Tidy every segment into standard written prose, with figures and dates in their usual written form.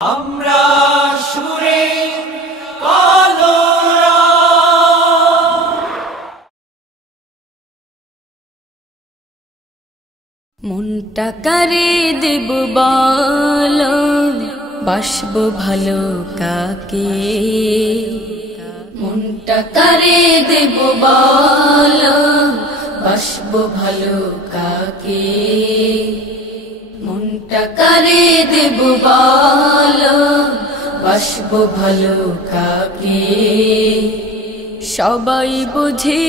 আমরা সুরে কলরা মনটা কারে দেব বলো, বাসবো ভালো কাকে। মনটা কারে দেব বলো, বাসবো ভালো কাকে। মনটা কারে দেব বলো, বাসবো ভালো কাকে। সবাই বোঝে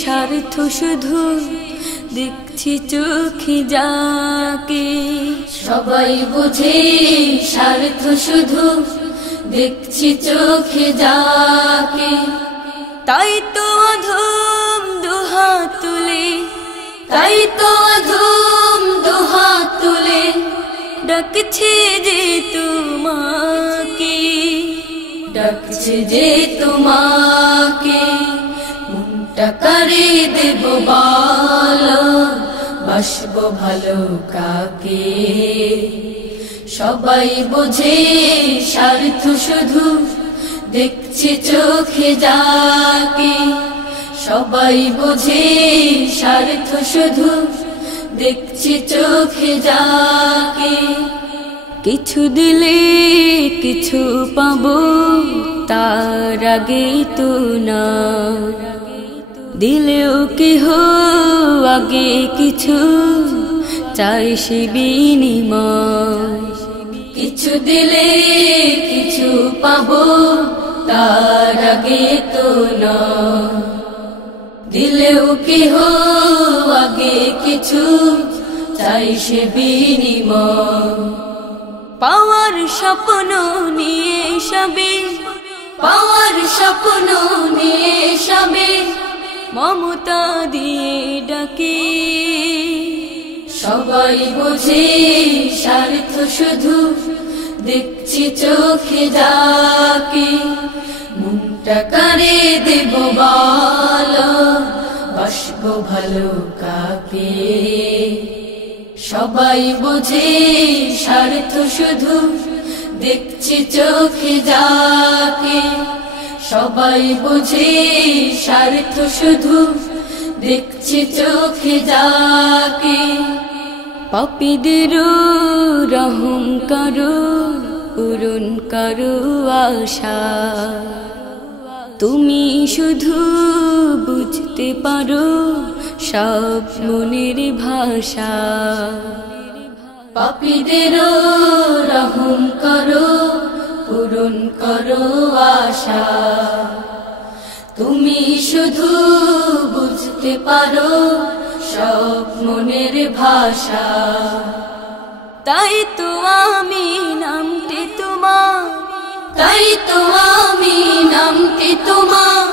স্বার্থ শুধু, দেখছি চোখে যাকে। সবাই বোঝে স্বার্থ শুধু, দেখছি চোখে যাকে। তাই তো অধম দুহাত তুলে, তাই তো অধম দুহাত তুলে ডাকছে যে তোমাকে, ডাকছে যে তোমাকে। মনটা কারে দেব বলো, বাসবো ভালো কাকে। সবাই বোঝে স্বার্থ শুধু, দেখছে চোখে যাকে। সবাই বোঝে স্বার্থ শুধু, দেখছে চোখে যাকে। কিছু দিলে কিছু পাবো, তার আগে তো না। দিলেও কেহ আগে কিছু চাই সে বিনিময়। কিছু দিলে কিছু পাবো, তার আগে তো না। দিলেও কেহ আগে কিছু চাই সে বিনিময়। পাওয়ার স্বপ্ন নিয়ে সবে, পাওয়ার স্বপ্ন নিয়ে সবে মমতা দিয়ে ডাকে। সবাই বোঝে স্বার্থ শুধু, দেখছি চোখে যাকে। মনটা কারে দেব বলো, বাসবো ভালো কাকে। সবাই বোঝে স্বার্থ শুধু, দেখছি চোখে যাকে। সবাই বোঝে স্বার্থ শুধু, দেখছি চোখে যাকে। পাপীদের রহম করো, পূরণ করো আশা। তুমি শুধু বুঝতে পারো সব মনের ভাষা। পাপীদের রহম করো, পূরণ করো আশা। তুমি শুধু বুঝতে পারো সব মনের ভাষা। তাই তো আমি নামটি তোমার, তাই তো আমি নামটি তোমার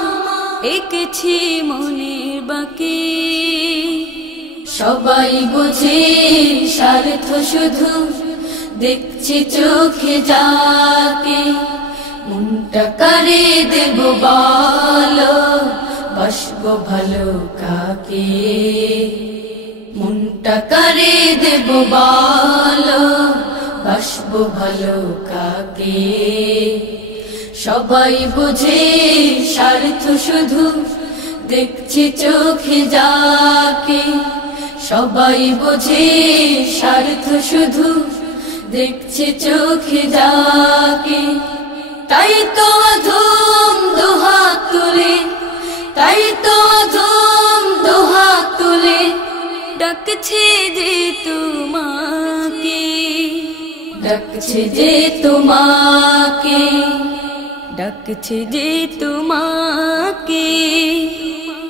এঁকেছি মনের বাকি। সবাই বোঝে স্বার্থ শুধু, দেখছি চোখে যাকে। মনটা কারে দেব বলো, বাসবো ভালো কাকে। মনটা কারে দেব বলো, বাসবো ভালো কাকে। সবাই বোঝে স্বার্থ শুধু, দেখছি চোখে যাকে। সবাই বোঝে স্বার্থ শুধু, দেখছে চোখে যাকে। তাই তো অধম দুহাত তুলে, তাই তো অধম দুহাত তুলে ডাকছে যে তোমাকে, ডাকছে যে তোমাকে। ডাকছে যে তোমাকে,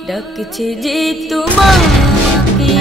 ডাকছে যে তোমাকে।